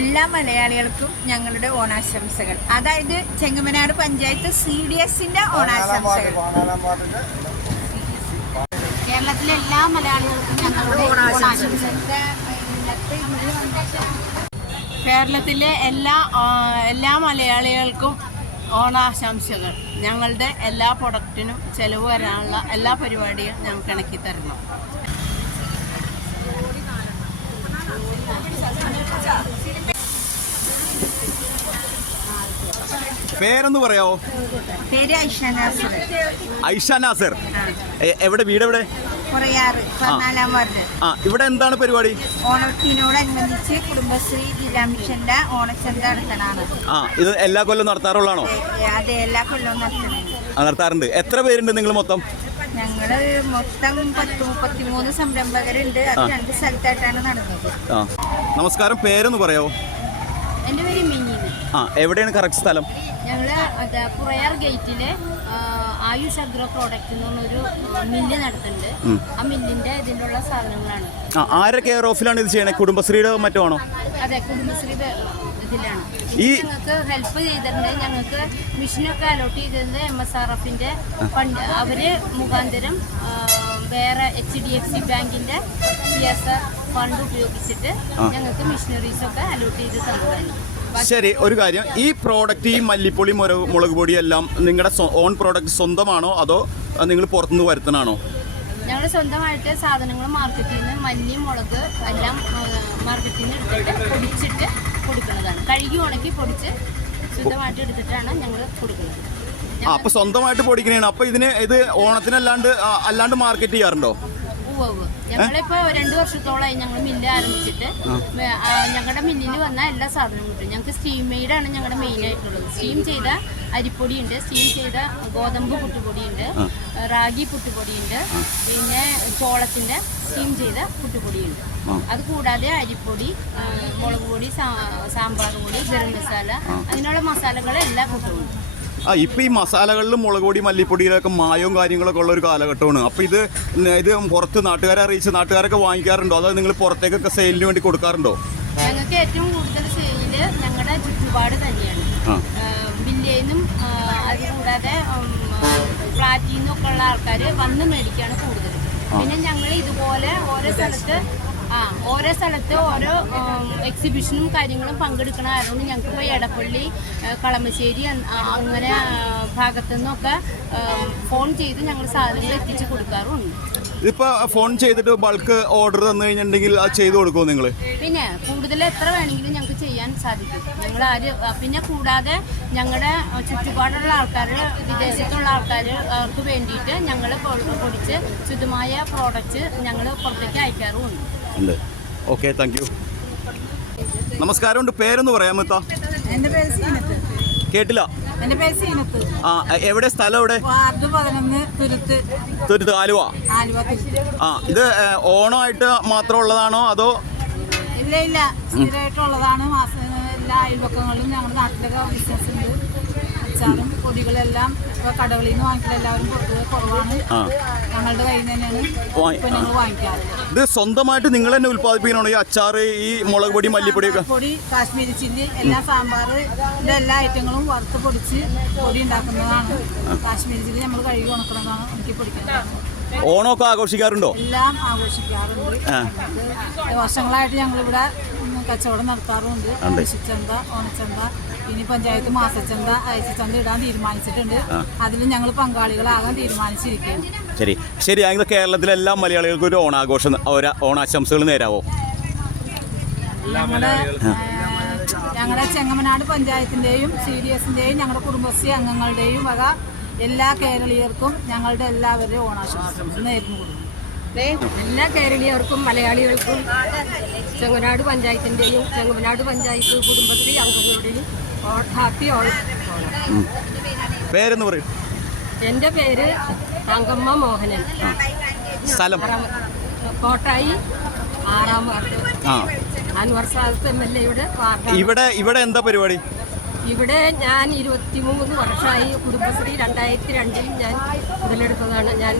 എല്ലാ മലയാളികൾക്കും ഞങ്ങളുടെ ഓണാശംസകൾ. അതായത് ചെങ്ങമനാട് പഞ്ചായത്ത് സി ഡി എസിന്റെ ഓണാശംസകൾ. കേരളത്തിലെ എല്ലാ മലയാളികൾക്കും ഞങ്ങളുടെ ഓണാശംസകൾ. കേരളത്തിലെ എല്ലാ എല്ലാ മലയാളികൾക്കും ഓണാശംസകൾ. ഞങ്ങളുടെ എല്ലാ പ്രൊഡക്റ്റിനും ചെലവ് വരാനുള്ള എല്ലാ പരിപാടിയും ഞങ്ങൾക്ക് ഇണക്കി തരണം. പേരൊന്ന് പറയാവോ? പേര് ഐഷ നാസർ. എവിടെ വീട് എവിടെ? ആ. ഇവിടെ എന്താണ് പരിപാടി? ഓണത്തിനോടനുബന്ധിച്ച് കുടുംബശ്രീ ജില്ലാ മിഷന്റെ ഓണച്ചന്ത നടത്തണാണ്. ആ ഇത് എല്ലാ കൊല്ലം നടത്താറുള്ളതാണോ? അതെ എല്ലാ കൊല്ലവും നടത്താറുണ്ട്. എത്ര പേരുണ്ട് നിങ്ങൾ മൊത്തം? ഞങ്ങൾ മൊത്തം പത്ത് മുപ്പത്തിമൂന്ന് സംരംഭകരുണ്ട്. അത് രണ്ട് സ്ഥലത്തായിട്ടാണ് നടന്നത്. ആ. നമസ്കാരം പേരൊന്ന് പറയാവോ? എന്റെ പേര് മിനിന്ന് ആ എവിടെയാണ് കറക്റ്റ് സ്ഥലം? ഞങ്ങൾ പുറയാർ ഗേറ്റിലെ ആ, ആയുഷ് അഗ്രോ പ്രോഡക്റ്റ് എന്ന് പറഞ്ഞൊരു മില്ല് നടത്തുന്നുണ്ട്. ആ മില്ലിന്റെ ഇതിലുള്ള സാധനങ്ങളാണ്. ആ ആരെ കെയർ ഓഫിലാണ് ഇത് ചെയ്യണേ? കുടുംബശ്രീയുടെ മറ്റോ ആണോ? അതെ കുടുംബശ്രീ ബ- ഇതിലാണ്. ഞങ്ങൾക്ക് ഹെൽപ്പ് ചെയ്തിട്ടുണ്ട്. ഞങ്ങൾക്ക് മിഷനൊക്കെ അലോട്ട് ചെയ്തിരുന്നത് എം എസ് ആർ എഫിന്റെ ഫണ്ട് അവർ മുഖാന്തരം വേറെ എച്ച് ഡി എഫ് സി ബാങ്കിന്റെ സി എസ് ആർ ഫണ്ട് ഉപയോഗിച്ചിട്ട് ഞങ്ങൾക്ക് മിഷനറീസ് ഒക്കെ അലോട്ട് ചെയ്ത് തന്നതാണ്. ശരി ഒരു കാര്യം. ഈ പ്രോഡക്റ്റ് ഈ മല്ലിപ്പൊളി മുര മുളക് പൊടി എല്ലാം നിങ്ങളുടെ ഓൺ പ്രോഡക്റ്റ് സ്വന്തമാണോ? അതോ നിങ്ങൾ പുറത്തുനിന്ന് വരുത്തണാണോ ഞങ്ങൾ സ്വന്തമായിട്ട് സാധനങ്ങൾ മാർക്കറ്റിൽ നിന്ന് മല്ലി മുളക് എല്ലാം മാർക്കറ്റിൽ നിന്ന് എടുത്തിട്ട് പൊടിച്ചിട്ട് കൊടുക്കുന്നതാണ്. കഴുകി ഉണക്കി പൊടിച്ച് ശുദ്ധമായിട്ട് എടുത്തിട്ടാണ് ഞങ്ങൾ കൊടുക്കുന്നത് അപ്പൊ സ്വന്തമായിട്ട് പൊടിക്കണേണ്. അപ്പൊ ഇതിന് ഇത് ഓണത്തിനല്ലാണ്ട് അല്ലാണ്ട് മാർക്കറ്റ് ചെയ്യാറുണ്ടോ. ഞങ്ങളിപ്പോ രണ്ടു വർഷത്തോളമായി ഞങ്ങൾ മില്ല് ആരംഭിച്ചിട്ട് ഞങ്ങളുടെ മില്ലിൽ വന്ന എല്ലാ സാധനവും കിട്ടും. ഞങ്ങൾക്ക് സ്റ്റീം മെയ്ഡാണ് ഞങ്ങളുടെ മെയിൻ ആയിട്ടുള്ളത് സ്റ്റീം ചെയ്ത അരിപ്പൊടിയുണ്ട് സ്റ്റീം ചെയ്ത ഗോതമ്പ് പുട്ടുപൊടിയുണ്ട് റാഗി പുട്ടുപൊടിയുണ്ട് പിന്നെ ചോളത്തിന്റെ സ്റ്റീം ചെയ്ത പുട്ടുപൊടിയുണ്ട്. അത് കൂടാതെ അരിപ്പൊടി മുളക് പൊടി സാമ്പാർ പൊടി ഗരം മസാല അങ്ങനെയുള്ള മസാലകൾ എല്ലാ കൂട്ടവും ആ ഇപ്പൊ ഈ മസാലകളിലും മുളക് പൊടി മല്ലിപ്പൊടിയിലൊക്കെ മായവും കാര്യങ്ങളൊക്കെ ഉള്ള ഒരു കാലഘട്ടമാണ്. അപ്പോൾ ഇത് ഇത് പുറത്ത് നാട്ടുകാരെ അറിയിച്ച് നാട്ടുകാരൊക്കെ വാങ്ങിക്കാറുണ്ടോ? അതോ നിങ്ങൾ പുറത്തേക്കൊക്കെ സെയിലിന് വേണ്ടി കൊടുക്കാറുണ്ടോ? ഞങ്ങൾക്ക് ഏറ്റവും കൂടുതൽ സെയിൽ ഞങ്ങളുടെ ചുറ്റുപാട് തന്നെയാണ്. വില്ലേന്നും അതുകൂടാതെ ഫ്ലാറ്റിൽ നിന്നൊക്കെ ഉള്ള ആൾക്കാർ വന്ന് മേടിക്കുകയാണ് കൂടുതൽ പിന്നെ ഞങ്ങൾ ഇതുപോലെ ഓരോ സ്ഥലത്ത് ആ ഓരോ സ്ഥലത്ത് ഓരോ എക്സിബിഷനും കാര്യങ്ങളും പങ്കെടുക്കണ ആയതുകൊണ്ട് ഞങ്ങൾക്ക് ഇപ്പോൾ എടപ്പള്ളി കളമശ്ശേരി അങ്ങനെ ഭാഗത്തു നിന്നൊക്കെ ഫോൺ ചെയ്ത് ഞങ്ങൾ സാധനങ്ങൾ എത്തിച്ചു കൊടുക്കാറുണ്ട്. ഇതിപ്പോ ഫോൺ ചെയ്തിട്ട് ബൾക്ക് ഓർഡർ തന്നു കഴിഞ്ഞിട്ടുണ്ടെങ്കിൽ അത് ചെയ്തു കൊടുക്കുമോ നിങ്ങൾ പിന്നെ കൂടുതൽ എത്ര വേണമെങ്കിലും ഞങ്ങൾക്ക് ചെയ്യാൻ സാധിക്കും. ഞങ്ങൾ ആര് പിന്നെ കൂടാതെ ഞങ്ങളുടെ ചുറ്റുപാടുള്ള ആൾക്കാർ വിദേശത്തുള്ള ആൾക്കാർ അവർക്ക് വേണ്ടിയിട്ട് ഞങ്ങൾ പൊടിച്ച് ശുദ്ധമായ പ്രോഡക്റ്റ് ഞങ്ങൾ പുറത്തേക്ക് അയക്കാറുമുണ്ട്. ഓക്കെ താങ്ക് യു നമസ്കാരം പേരൊന്ന് പറയാൻ മെത്ത എന്റെ പേര് സീനത്ത്. കേട്ടില്ല. എന്റെ പേര് സീനത്ത്. ആ എവിടെ? സ്ഥലം എവിടെ? വാർഡ് പതിനൊന്ന് തുരുത്ത്. തുരുത്ത് ആലുവ. ആലുവ ആ ഇത് ഓണമായിട്ട് മാത്രം ഉള്ളതാണോ അതോ ഇല്ല ഇല്ല. സ്ഥിരമായിട്ടുള്ളതാണ് മാസം എല്ലാ അയൽപക്കങ്ങളിലും ഞങ്ങളുടെ നാട്ടിലൊക്കെ ബിസിനസ് ഉണ്ട് അച്ചാറും പൊടികളെല്ലാം ഇപ്പൊ കടകളിൽ നിന്ന് വാങ്ങിക്കൽ എല്ലാവരും പുറത്തുപോയി കുറവാണ്. ഞങ്ങളുടെ കയ്യിൽ നിന്ന് തന്നെയാണ് ഞങ്ങൾ വാങ്ങിക്കാറ്. ഇത് സ്വന്തമായിട്ട് നിങ്ങൾ തന്നെ ഉൽപ്പാദിപ്പിക്കണോ? ഈ അച്ചാറ് ഈ മുളക് പൊടി മല്ലിപ്പൊടി പൊടി കാശ്മീരി ചില്ലി എല്ലാ സാമ്പാർ ഇതിന്റെ എല്ലാ ഐറ്റങ്ങളും വറുത്ത് പൊടിച്ച് പൊടി ഉണ്ടാക്കുന്നതാണ്. കാശ്മീരി ചില്ലി നമ്മൾ കഴുകി ഉണക്കുന്നതാണ് എനിക്ക് പൊടിക്കുന്നത് ഓണമൊക്കെ ആഘോഷിക്കാറുണ്ടോ? എല്ലാം ആഘോഷിക്കാറുണ്ട്. വർഷങ്ങളായിട്ട് ഞങ്ങൾ ഇവിടെ കച്ചവടം നടത്താറുണ്ട്. ഉണ്ട്. കൃഷിച്ചന്ത ഓണച്ചന്ത ഇനി പഞ്ചായത്ത് മാസച്ചന്ത ആഴ്ചച്ചന്ത ഇടാൻ തീരുമാനിച്ചിട്ടുണ്ട്. അതിൽ ഞങ്ങൾ പങ്കാളികളാകാൻ തീരുമാനിച്ചിരിക്കുകയാണ്. ശരി. ശരി അങ്ങനെ കേരളത്തിലെ എല്ലാ മലയാളികൾക്കും ഒരു ഓണാഘോഷം ഓണാശംസകൾ നേരാവോ? ഞങ്ങളുടെ ഞങ്ങളുടെ ചെങ്ങമനാട് പഞ്ചായത്തിന്റെയും സി ഡി എസിന്റെയും ഞങ്ങളുടെ കുടുംബശ്രീ അംഗങ്ങളുടെയും വക എല്ലാ കേരളീയർക്കും ഞങ്ങളുടെ എല്ലാവരുടെയും ഓണാശംസകൾ. നേരിടുന്നു കൊടുക്കുന്നു എല്ലാ കേരളീയർക്കും മലയാളികൾക്കും ചെങ്ങനാട് പഞ്ചായത്തിന്റെയും ചെങ്ങനാട് പഞ്ചായത്ത് കുടുംബശ്രീ അംഗങ്ങളുടെയും ഹാപ്പി ഓൾ പേരെന്ന് പറയും. എന്റെ പേര് തങ്കമ്മ മോഹനൻ. സ്ഥലം? കോട്ടായി ആറാം ward. Anwar Sadath M L എയുടെ ഇവിടെ ഇവിടെ എന്താ പരിപാടി? ഇവിടെ ഞാൻ ഇരുപത്തിമൂന്ന് വർഷമായി കുടുംബശ്രീ രണ്ടായിരത്തി രണ്ടിൽ ഞാൻ മുതലെടുത്തതാണ്. ഞാൻ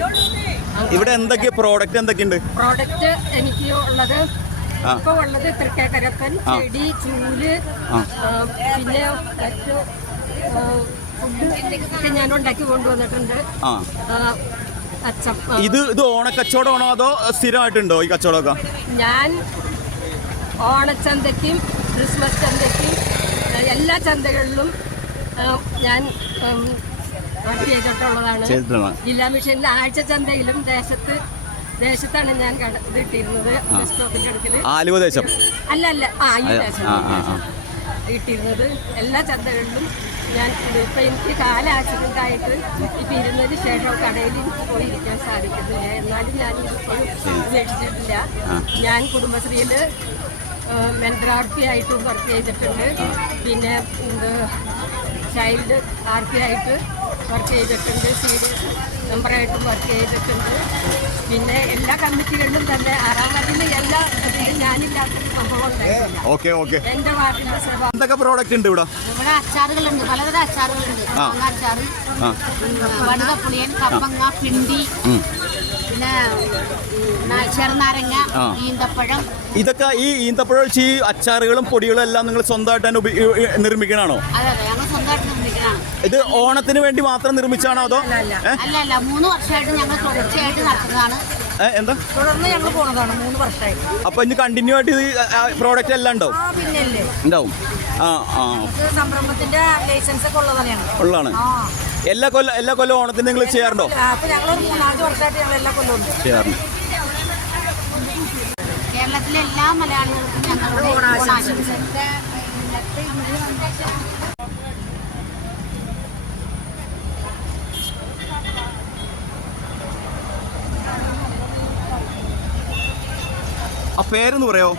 ഇവിടെ എന്തൊക്കെ പ്രോഡക്റ്റ് എന്തൊക്കെയുണ്ട്? പ്രോഡക്റ്റ് എനിക്ക് ഉള്ളത്. ഇപ്പൊ ഉള്ളത് തൃക്കേക്കരപ്പൻ. ചെടി ചൂൽ പിന്നെ മറ്റു ഫുഡ് ഞാൻ ഉണ്ടാക്കി കൊണ്ടുവന്നിട്ടുണ്ട്. ഇത് ഇത് ഓണക്കച്ചവടമാണോ അതോ സ്ഥിരമായിട്ടുണ്ടോ ഈ കച്ചവടമൊക്കെ? ഞാൻ ഓണച്ചന്തയ്ക്കും ക്രിസ്മസ് ചന്തയ്ക്കും എല്ലാ ചന്തകളിലും ഞാൻ ചെയ്തിട്ടുള്ളതാണ്. ചെയ്തിട്ടുള്ള ജില്ലാ മിഷനിലെ ആഴ്ച ചന്തയിലും ദേശത്ത് ദേശത്താണ് ഞാൻ ഇട്ടിരുന്നത്. ബസ് സ്റ്റോപ്പിന്റെ അടുക്കൽ ആലുവ ദേശം? അല്ല അല്ല ആ ഈ ദേശം. ഇട്ടിരുന്നത്. എല്ലാ ചന്തകളിലും ഞാൻ ഇപ്പം എനിക്ക് കാല ആക്സിഡന്റ് ആയിട്ട് ഇപ്പൊ ഇരുന്നതിന് ശേഷം കടയിൽ എനിക്ക് പോയി ഇരിക്കാൻ സാധിക്കുന്നില്ല. എന്നാലും ഞാൻ ഇപ്പോഴും ഉപേക്ഷിച്ചിട്ടില്ല. ഞാൻ കുടുംബശ്രീയിൽ മെന്റർ ആയിട്ടും വർക്ക് ചെയ്തിട്ടുണ്ട്. പിന്നെ എന്ത് ചൈൽഡ് ആർ പി ആയിട്ട് വർക്ക് ചെയ്തിട്ടുണ്ട്. സീരിയസ് മെമ്പറായിട്ടും വർക്ക് ചെയ്തിട്ടുണ്ട്. പിന്നെ എല്ലാ കമ്മിറ്റികളിലും തന്നെ ആറാം വാർഡിലെ എല്ലാ ഇതിലും ഞാനില്ലാത്ത സംഭവം ഉണ്ടായിട്ടില്ല. എന്റെ വാർഡിലെ എന്തൊക്കെ പ്രോഡക്റ്റ് ഉണ്ട് ഇവിടെ? ഇവിടെ അച്ചാറുകളുണ്ട്. പലതരം അച്ചാറുകളുണ്ട്. അച്ചാറ് വടുക പുളിയൻ കപ്പങ്ങ പിണ്ടി ചെറുനാരങ്ങ. ഈന്തപ്പഴം. ഇതൊക്കെ ഈ ഈന്തപ്പഴം ഈ അച്ചാറുകളും പൊടികളും എല്ലാം നിങ്ങൾ സ്വന്തമായിട്ട് തന്നെ നിർമ്മിക്കണാണോ? ഇത് ഓണത്തിന് വേണ്ടി മാത്രം നിർമ്മിച്ചാണോ അതോ? അല്ല അല്ല മൂന്ന് വർഷമായിട്ട് ഞങ്ങൾ തുടർച്ചയായിട്ട് നടത്തുന്നതാണ്. എന്താ? തുടർന്ന് ഞങ്ങൾ പോണതാണ് മൂന്ന് വർഷമായിട്ട് അപ്പൊ ഇനി കണ്ടിന്യൂ ആയിട്ട് ഇത് പ്രോഡക്റ്റ് എല്ലാം ഉണ്ടാവും? ഉണ്ടാവും. ആ ആ. സംരംഭത്തിന്റെ ലൈസൻസ് ഒക്കെ ഉള്ളതാണ് ഉള്ളതാണ്. എല്ലാ കൊല്ലം എല്ലാ കൊല്ലം ഓണത്തിന് നിങ്ങൾ ചെയ്യാറുണ്ടോ? അപ്പൊ ഞങ്ങളൊരു മൂന്നാൽ വർഷമായിട്ട് ഞങ്ങൾ എല്ലാ ചെയ്യാറുണ്ട്. കേരളത്തിലെ എല്ലാ മലയാളികൾക്കും ഞങ്ങളുടെ ഓണാശംസ പേരെന്ന് പറയോ?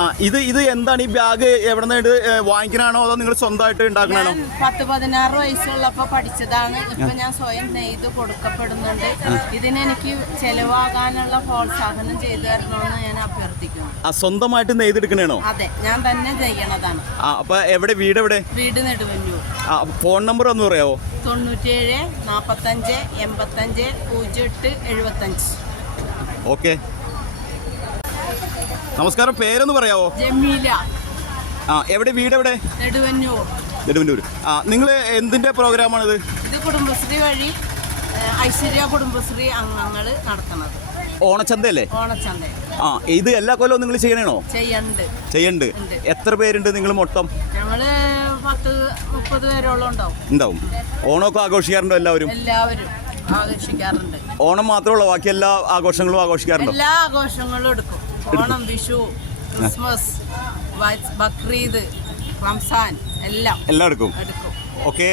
ആ ഇത് ഇത് എന്താണ് ഈ ബാഗ് എവിടെ നിന്ന് വാങ്ങിക്കണാണോ അതോ നിങ്ങൾ സ്വന്തമായിട്ട് ഉണ്ടാക്കണോ പത്ത് പതിനാറ് വയസ്സുള്ളപ്പോ പഠിച്ചതാണ്. ഇപ്പൊ ഞാൻ സ്വയം നെയ്ത് കൊടുക്കപ്പെടുന്നുണ്ട്. ഇതിനെനിക്ക് ചെലവാകാനുള്ള പ്രോത്സാഹനം ചെയ്തു തരണമെന്ന് ഞാൻ അഭ്യർത്ഥിക്കുന്നു. ആ സ്വന്തമായിട്ട് നെയ്തെടുക്കണോ അതെ ഞാൻ തന്നെ ചെയ്യണതാണ്. ആ അപ്പൊ എവിടെ വീട് എവിടെ? വീട് നെടുവന്നൂർ. ആ ഫോൺ നമ്പർ ഒന്ന് പറയാവോ? തൊണ്ണൂറ്റേഴ് നാൽപ്പത്തഞ്ച് എൺപത്തഞ്ച് പൂജ്യം എട്ട് എഴുപത്തഞ്ച്. ഓക്കെ നമസ്കാരം പേരൊന്ന് പറയാവോ? ജമീല. ആ എവിടെ വീട് എവിടെ നെടുവന്നൂർ ആ നിങ്ങൾ എന്തിന്റെ പ്രോഗ്രാമാണിത്? ഇത് കുടുംബശ്രീ വഴി ഐശ്വര്യ കുടുംബശ്രീ അംഗങ്ങൾ നടത്തുന്നത്. ഓണച്ചന്തയല്ലേ? ഓണച്ചന്ത ആ ഇത് എല്ലാ കൊല്ലവും നിങ്ങൾ ചെയ്യണേണോ? ചെയ്യണ്ട്. ചെയ്യണ്ട്. എത്ര പേരുണ്ട് നിങ്ങൾ മൊത്തം? ഞങ്ങൾ പത്ത് മുപ്പത് പേരോളം ഉണ്ടാവും. ഉണ്ടാവും. ഓണമൊക്കെ ആഘോഷിക്കാറുണ്ടോ എല്ലാവരും? എല്ലാവരും ആഘോഷിക്കാറുണ്ട്. ഓണം മാത്രമുള്ള ബാക്കി എല്ലാ ആഘോഷങ്ങളും ആഘോഷിക്കാറുണ്ടോ? എല്ലാ ആഘോഷങ്ങളും എടുക്കും. ഓണം വിഷു ക്രിസ്മസ് ബക്രീദ് റംസാൻ എല്ലാം എല്ലാം എടുക്കും. എടുക്കും ഓക്കെ